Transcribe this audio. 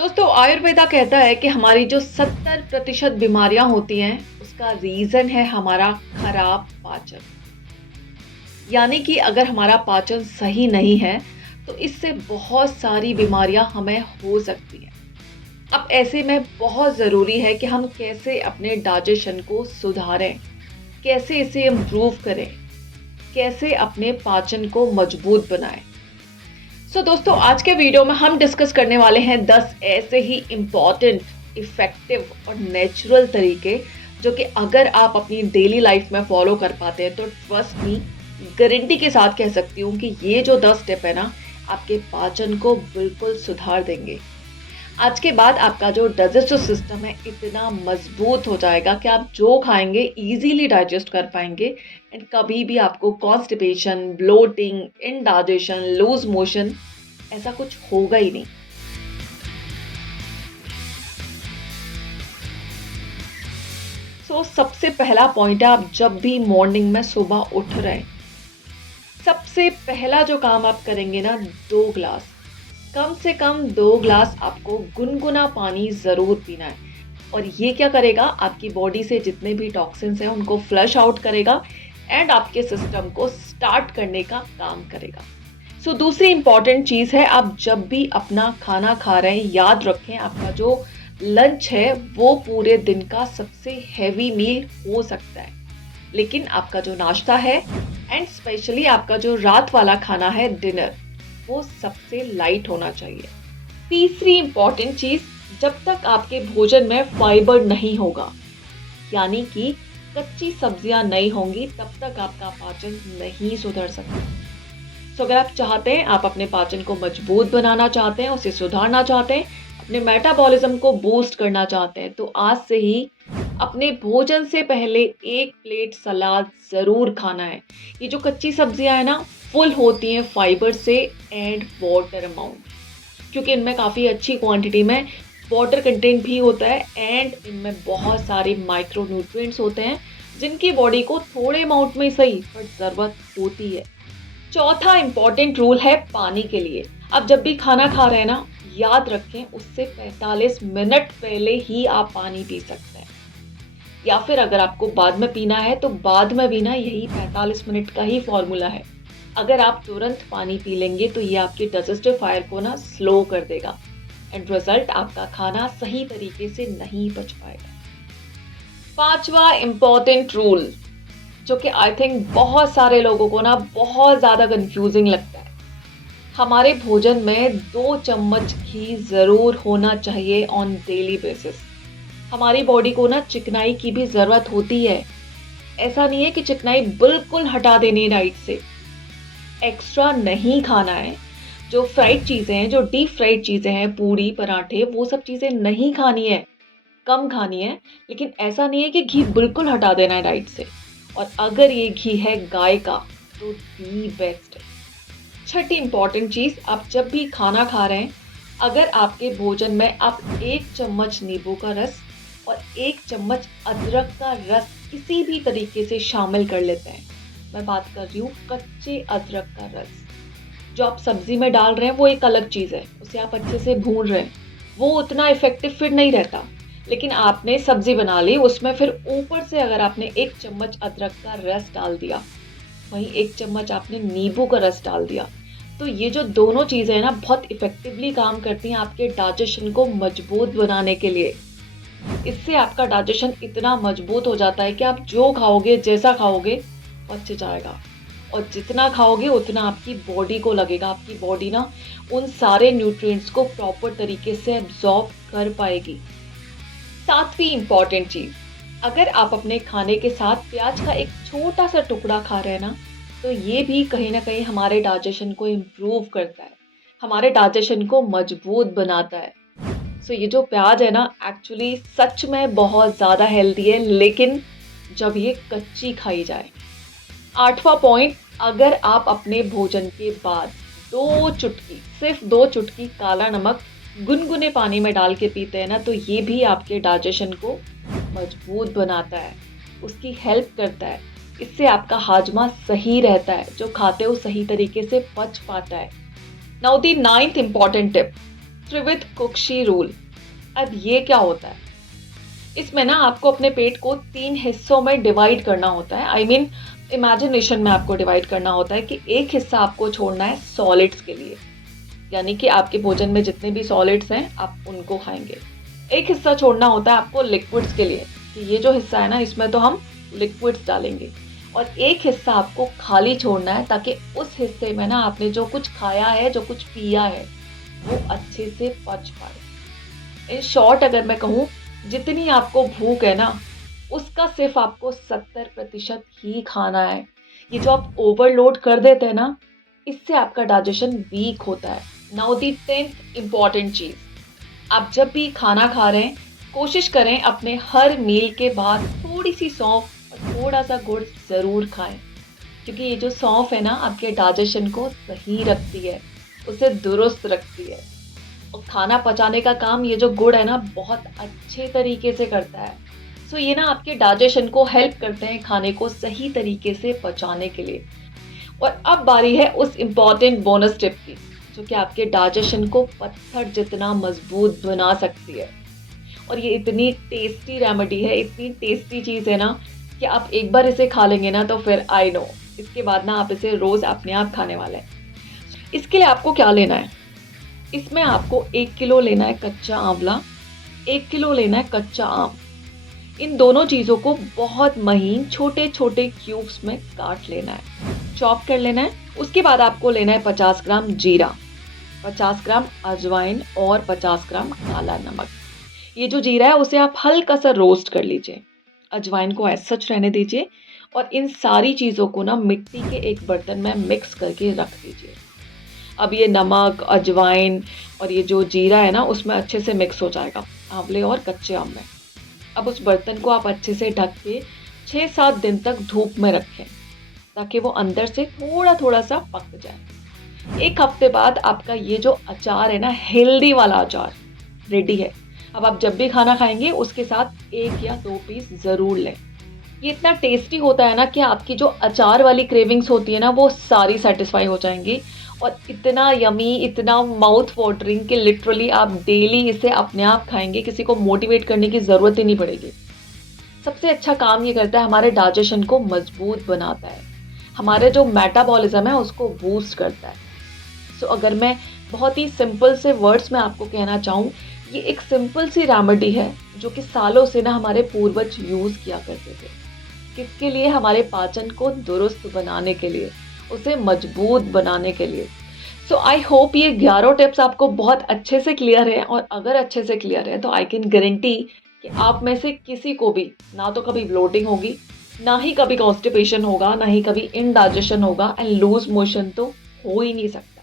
दोस्तों आयुर्वेदा कहता है कि हमारी जो 70% बीमारियां होती हैं उसका रीजन है हमारा खराब पाचन। यानी कि अगर हमारा पाचन सही नहीं है तो इससे बहुत सारी बीमारियां हमें हो सकती हैं। अब ऐसे में बहुत ज़रूरी है कि हम कैसे अपने डाइजेशन को सुधारें, कैसे इसे इम्प्रूव करें, कैसे अपने पाचन को मजबूत बनाएं। दोस्तों आज के वीडियो में हम डिस्कस करने वाले हैं 10 ऐसे ही इम्पॉर्टेंट, इफ़ेक्टिव और नेचुरल तरीके जो कि अगर आप अपनी डेली लाइफ में फॉलो कर पाते हैं तो ट्रस्ट मी, गारंटी के साथ कह सकती हूँ कि ये जो 10 स्टेप है ना, आपके पाचन को बिल्कुल सुधार देंगे। आज के बाद आपका जो डाइजेस्टिव सिस्टम है इतना मजबूत हो जाएगा कि आप जो खाएंगे इजीली डाइजेस्ट कर पाएंगे एंड कभी भी आपको constipation, bloating, indigestion, loose motion ऐसा कुछ होगा ही नहीं। सबसे पहला पॉइंट है, आप जब भी मॉर्निंग में सुबह उठ रहे हैं, सबसे पहला जो काम आप करेंगे ना, 2 ग्लास, कम से कम 2 ग्लास आपको गुनगुना पानी ज़रूर पीना है। और ये क्या करेगा, आपकी बॉडी से जितने भी टॉक्सिन्स हैं उनको फ्लश आउट करेगा एंड आपके सिस्टम को स्टार्ट करने का काम करेगा। दूसरी इंपॉर्टेंट चीज़ है, आप जब भी अपना खाना खा रहे हैं याद रखें आपका जो लंच है वो पूरे दिन का सबसे हैवी मील हो सकता है, लेकिन आपका जो नाश्ता है एंड स्पेशली आपका जो रात वाला खाना है डिनर, वो सबसे लाइट होना चाहिए। तीसरी इंपॉर्टेंट चीज, जब तक आपके भोजन में फाइबर नहीं होगा, यानी कि कच्ची सब्जियां नहीं होंगी, तब तक आपका पाचन नहीं सुधर सकता। अगर आप चाहते हैं, आप अपने पाचन को मजबूत बनाना चाहते हैं, उसे सुधारना चाहते हैं, अपने मेटाबॉलिज्म को बूस्ट करना चाहते हैं, तो आज से ही अपने भोजन से पहले 1 प्लेट सलाद ज़रूर खाना है। ये जो कच्ची सब्जियां हैं ना, फुल होती हैं फाइबर से एंड वाटर अमाउंट, क्योंकि इनमें काफ़ी अच्छी क्वांटिटी में वाटर कंटेंट भी होता है एंड इनमें बहुत सारे माइक्रो न्यूट्रिएंट्स होते हैं जिनकी बॉडी को थोड़े अमाउंट में सही पर ज़रूरत होती है। चौथा इंपॉर्टेंट रूल है पानी के लिए। आप जब भी खाना खा रहे हैं ना, याद रखें उससे 45 मिनट पहले ही आप पानी पी सकते हैं, या फिर अगर आपको बाद में पीना है तो बाद में भी ना, यही 45 मिनट का ही फॉर्मूला है। अगर आप तुरंत पानी पी लेंगे तो ये आपके डाइजेस्टिव फायर को ना स्लो कर देगा एंड रिजल्ट, आपका खाना सही तरीके से नहीं पच पाएगा। पांचवा इंपॉर्टेंट रूल जो कि आई थिंक बहुत सारे लोगों को ना बहुत ज़्यादा कंफ्यूजिंग लगता है, हमारे भोजन में 2 चम्मच घी ज़रूर होना चाहिए ऑन डेली बेसिस। हमारी बॉडी को ना चिकनाई की भी ज़रूरत होती है। ऐसा नहीं है कि चिकनाई बिल्कुल हटा देनी है डाइट से, एक्स्ट्रा नहीं खाना है। जो फ्राइड चीज़ें हैं, जो डीप फ्राइड चीज़ें हैं, पूड़ी पराठे, वो सब चीज़ें नहीं खानी है, कम खानी है। लेकिन ऐसा नहीं है कि घी बिल्कुल हटा देना है डाइट से। और अगर ये घी है गाय का तो दी बेस्ट है। छठी इंपॉर्टेंट चीज़, आप जब भी खाना खा रहे हैं, अगर आपके भोजन में आप 1 चम्मच नींबू का रस और 1 चम्मच अदरक का रस किसी भी तरीके से शामिल कर लेते हैं, मैं बात कर रही हूँ कच्चे अदरक का रस। जो आप सब्जी में डाल रहे हैं वो एक अलग चीज़ है, उसे आप अच्छे से भून रहे हैं, वो उतना इफेक्टिव फिर नहीं रहता। लेकिन आपने सब्जी बना ली, उसमें फिर ऊपर से अगर आपने 1 चम्मच अदरक का रस डाल दिया, वहीं 1 चम्मच आपने नींबू का रस डाल दिया, तो ये जो दोनों चीज़ें हैं ना, बहुत इफेक्टिवली काम करती हैं आपके डाइजेशन को मजबूत बनाने के लिए। इससे आपका डाइजेशन इतना मजबूत हो जाता है कि आप जो खाओगे, जैसा खाओगे, पच जाएगा। और जितना खाओगे उतना आपकी बॉडी को लगेगा, आपकी बॉडी ना उन सारे न्यूट्रिएंट्स को प्रॉपर तरीके से एब्जॉर्ब कर पाएगी। सातवीं इंपॉर्टेंट चीज़, अगर आप अपने खाने के साथ प्याज का एक छोटा सा टुकड़ा खा रहे हैं ना, तो ये भी कहीं ना कहीं हमारे डाइजेशन को इम्प्रूव करता है, हमारे डाइजेशन को मजबूत बनाता है। ये जो प्याज है ना, एक्चुअली सच में बहुत ज़्यादा हेल्दी है, लेकिन जब ये कच्ची खाई जाए। आठवां पॉइंट, अगर आप अपने भोजन के बाद 2 चुटकी, सिर्फ 2 चुटकी काला नमक गुनगुने पानी में डाल के पीते हैं ना, तो ये भी आपके डाइजेशन को मजबूत बनाता है, उसकी हेल्प करता है। इससे आपका हाजमा सही रहता है, जो खाते हो सही तरीके से पच पाता है। Now the 9th important tip, त्रिविध कुक्षी रूल। अब ये क्या होता है? इसमें ना आपको अपने पेट को 3 हिस्सों में डिवाइड करना होता है। आई मीन इमेजिनेशन में आपको डिवाइड करना होता है कि एक हिस्सा आपको छोड़ना है सॉलिड्स के लिए, यानी कि आपके भोजन में जितने भी सॉलिड्स हैं आप उनको खाएंगे। एक हिस्सा छोड़ना होता है आपको लिक्विड्स के लिए, कि ये जो हिस्सा है ना इसमें तो हम लिक्विड्स डालेंगे। और एक हिस्सा आपको खाली छोड़ना है ताकि उस हिस्से में ना आपने जो कुछ खाया है, जो कुछ पिया है, वो अच्छे से पच पाए। इन शॉर्ट अगर मैं कहूँ, जितनी आपको भूख है ना उसका सिर्फ आपको 70% ही खाना है। ये जो आप ओवरलोड कर देते हैं ना, इससे आपका डाइजेशन वीक होता है। नाउ दी 10th इम्पॉर्टेंट चीज, आप जब भी खाना खा रहे हैं कोशिश करें अपने हर मील के बाद थोड़ी सी सौंफ और थोड़ा सा गुड़ जरूर खाएं, क्योंकि ये जो सौंफ है ना आपके डाइजेशन को सही रखती है, उसे दुरुस्त रखती है। और खाना पचाने का काम ये जो गुड़ है ना बहुत अच्छे तरीके से करता है। सो ये ना आपके डाइजेशन को हेल्प करते हैं खाने को सही तरीके से पचाने के लिए। और अब बारी है उस इम्पॉर्टेंट बोनस टिप की, जो कि आपके डाइजेशन को पत्थर जितना मजबूत बना सकती है। और ये इतनी टेस्टी रेमेडी है, इतनी टेस्टी चीज़ है ना कि आप एक बार इसे खा लेंगे ना तो फिर आई नो इसके बाद ना आप इसे रोज़ अपने आप खाने वाले हैं। इसके लिए आपको क्या लेना है? इसमें आपको 1 किलो लेना है कच्चा आंवला, 1 किलो लेना है कच्चा आम। इन दोनों चीज़ों को बहुत महीन छोटे छोटे क्यूब्स में काट लेना है, चॉप कर लेना है। उसके बाद आपको लेना है 50 ग्राम जीरा, 50 ग्राम अजवाइन और 50 ग्राम काला नमक। ये जो जीरा है उसे आप हल्का सा रोस्ट कर लीजिए, अजवाइन को ऐसा सच रहने दीजिए और इन सारी चीज़ों को ना मिट्टी के एक बर्तन में मिक्स करके रख दीजिए। अब ये नमक, अजवाइन और ये जो जीरा है ना उसमें अच्छे से मिक्स हो जाएगा आंवले और कच्चे आम में। अब उस बर्तन को आप अच्छे से ढक के 6-7 दिन तक धूप में रखें ताकि वो अंदर से थोड़ा थोड़ा सा पक जाए। 1 हफ्ते बाद आपका ये जो अचार है ना, हेल्दी वाला अचार रेडी है। अब आप जब भी खाना खाएंगे उसके साथ 1 या 2 पीस ज़रूर लें। ये इतना टेस्टी होता है ना कि आपकी जो अचार वाली क्रेविंग्स होती है ना वो सारी सेटिस्फाई हो जाएंगी। और इतना यमी, इतना माउथ वाटरिंग कि लिटरली आप डेली इसे अपने आप खाएंगे, किसी को मोटिवेट करने की ज़रूरत ही नहीं पड़ेगी। सबसे अच्छा काम ये करता है, हमारे डाइजेशन को मजबूत बनाता है, हमारे जो मेटाबॉलिज्म है उसको बूस्ट करता है। सो अगर मैं बहुत ही सिंपल से वर्ड्स में आपको कहना चाहूँ, ये एक सिंपल सी रेमेडी है जो कि सालों से ना हमारे पूर्वज यूज़ किया करते थे। किसके लिए? हमारे पाचन को दुरुस्त बनाने के लिए, उसे मजबूत बनाने के लिए। सो आई होप ये 11 टिप्स आपको बहुत अच्छे से क्लियर है, और अगर अच्छे से क्लियर है तो आई कैन गारंटी कि आप में से किसी को भी ना तो कभी ब्लोटिंग होगी, ना ही कभी कॉन्स्टिपेशन होगा, ना ही कभी इनडाइजेशन होगा, एंड लूज मोशन तो हो ही नहीं सकता।